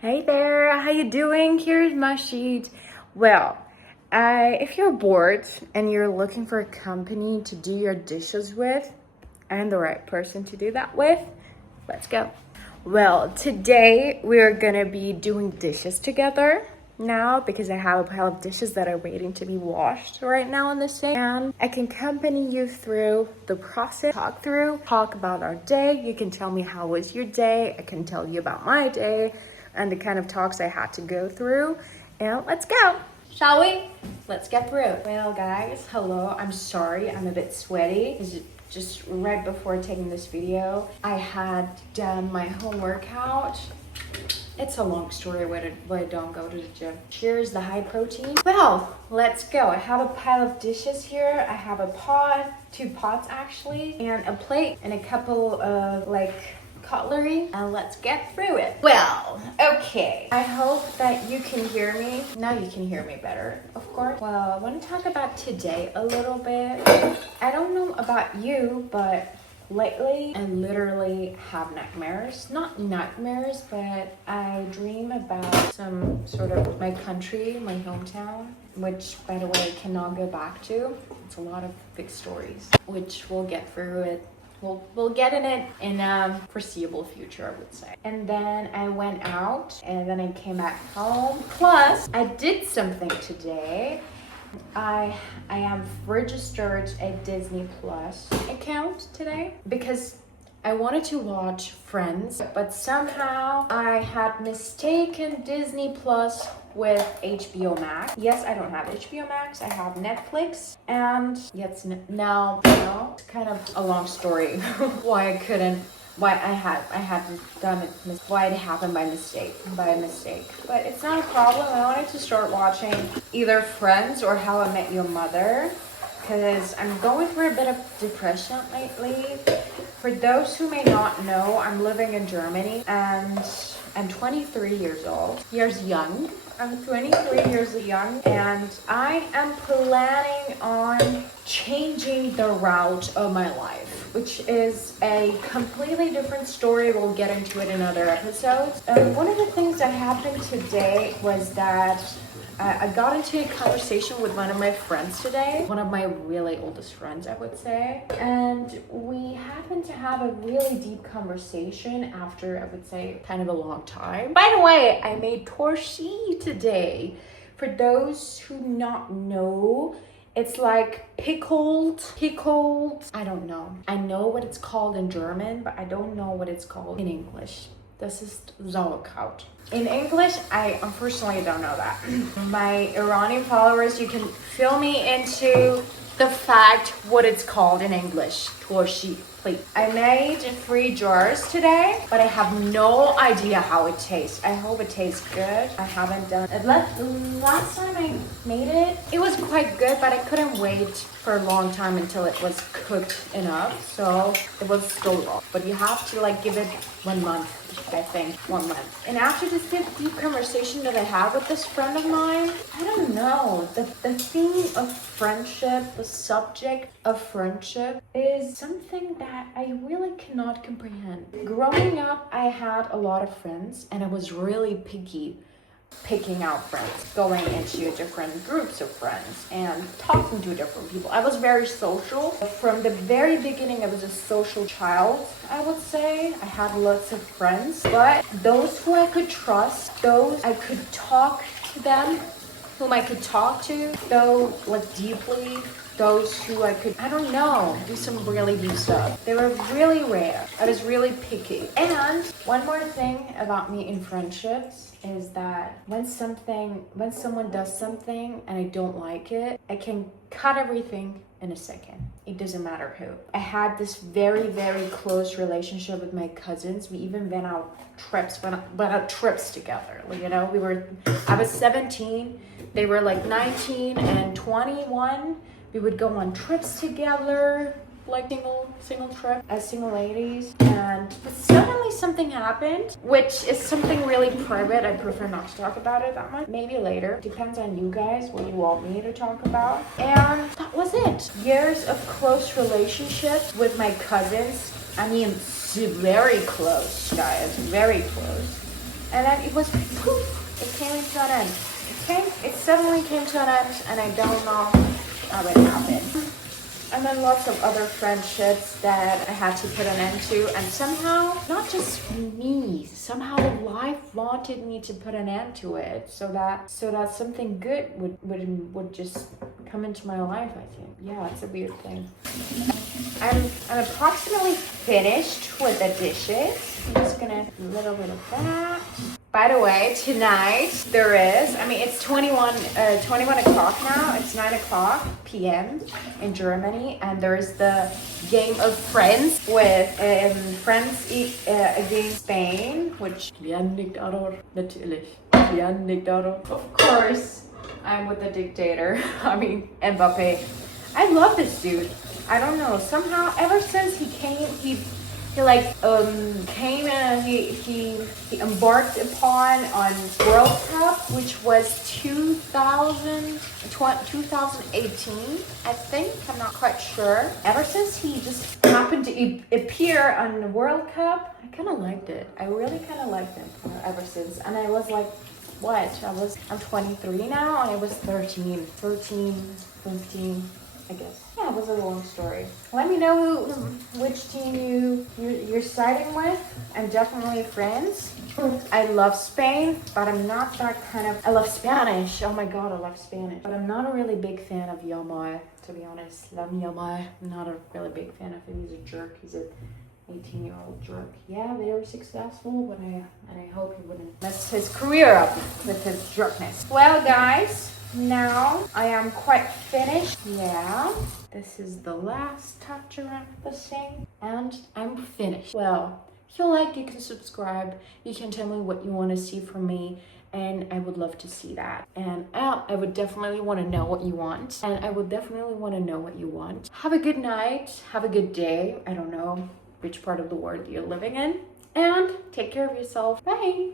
Hey there, how you doing? Here's Mahshid. Well, if you're bored and you're looking for a company to do your dishes with, I'm the right person to do that with. Let's go. Well, today we're gonna be doing dishes together now because I have a pile of dishes that are waiting to be washed right now in the sink, and I can accompany you through the process, talk about our day. You can tell me how was your day. I can tell you about my day and the kind of talks I had to go through. And let's go. Shall we? Let's get through it. Well, guys, hello. I'm sorry, I'm a bit sweaty. Just right before taking this video, I had done my home workout. It's a long story why I don't go to the gym. Cheers, the high protein. Well, let's go. I have a pile of dishes here. I have a pot, 2 pots actually, and a plate and a couple of cutlery, and let's get through it. Well, okay. I hope that you can hear me. Now you can hear me better, of course. Well, I want to talk about today a little bit. I don't know about you, but lately, I literally have nightmares. Not nightmares, but I dream about some sort of my country, my hometown, which, by the way, I cannot go back to. It's a lot of big stories, which we'll get through it. We'll get in it in a foreseeable future, I would say. And then I went out, and then I came back home. Plus, I did something today. I have registered a Disney Plus account today because I wanted to watch Friends, but somehow I had mistaken Disney Plus with HBO Max. Yes, I don't have HBO Max, I have Netflix, and yes, now it's kind of a long story why I hadn't done it, why it happened by mistake. But it's not a problem. I wanted to start watching either Friends or How I Met Your Mother because I'm going through a bit of depression lately. For those who may not know, I'm living in Germany and I'm 23 years old. I'm 23 years young, and I am planning on changing the route of my life, which is a completely different story. We'll get into it in other episodes. One of the things that happened today was that I got into a conversation with one of my friends today, one of my really oldest friends, I would say, and we happened to have a really deep conversation after, I would say, kind of a long time. By the way, I made torshi today. For those who not know, it's like pickled, I don't know. I know what it's called in German, but I don't know what it's called in English. This is Sauerkraut. In English, I unfortunately don't know that. My Iranian followers, you can fill me into the fact what it's called in English. Torshi, please. I made 3 jars today, but I have no idea how it tastes. I hope it tastes good. I haven't done it. Last time I made it, it was quite good, but I couldn't wait for a long time until it was cooked enough, so it was still raw. But you have to give it 1 month, I think, 1 month. And after this deep conversation that I had with this friend of mine, I don't know, the theme of friendship, the subject of friendship is something that I really cannot comprehend. Growing up, I had a lot of friends, and I was really picky picking out friends, going into different groups of friends and talking to different people. I was very social. From the very beginning, I was a social child, I would say. I had lots of friends, but those who I could trust, those I could talk to them, whom I could talk to, though deeply, those who I could, I don't know, do some really deep stuff. They were really rare. I was really picky. And one more thing about me in friendships is that when someone does something and I don't like it, I can cut everything in a second. It doesn't matter who. I had this very, very close relationship with my cousins. We even went out trips together. I was 17, they were 19 and 21. We would go on trips together, single trip as single ladies. But suddenly something happened, which is something really private. I prefer not to talk about it that much. Maybe later. Depends on you guys, what you want me to talk about. And that was it. Years of close relationships with my cousins. I mean, very close, guys. Very close. and then it was poof, it came into an end. It suddenly came to an end, and I don't know how it happened. And then lots of other friendships that I had to put an end to, and somehow, not just me, somehow life wanted me to put an end to it, so that something good would just come into my life. I think, yeah, it's a weird thing. I'm approximately finished with the dishes. I'm just gonna do a little bit of that. By the way, tonight it's 21 o'clock now. It's 9 o'clock p.m. in Germany, and there's the game of Friends with France against Spain, which Diktator, natürlich. Diktator. Of course, I'm with the dictator. I mean, Mbappe. I love this dude. I don't know. Somehow, ever since he came, he embarked upon on World Cup, which was 2018, I think. I'm not quite sure. Ever since he just happened to appear on the World Cup, I kind of liked it. I really kind of liked him ever since. And I was like, what? I'm 23 now, and I was 13, 15. I guess. Yeah, it was a long story. Let me know which team you're siding with. I'm definitely France. I love Spain, but I'm not that kind of... I love Spanish. Oh my god, I love Spanish. But I'm not a really big fan of Yamal, to be honest. Yamal. I'm not a really big fan of him. He's a jerk. He's a 18-year-old jerk. Yeah, they were successful, but I hope he wouldn't mess his career up with his jerkness. Well, guys, now I am quite finished. Yeah, this is the last touch around the thing, and I'm finished. Well, if you like, you can subscribe. You can tell me what you want to see from me, and I would love to see that. And I would definitely want to know what you want, and I would definitely want to know what you want. Have a good night. Have a good day. I don't know which part of the world you're living in, and take care of yourself. Bye.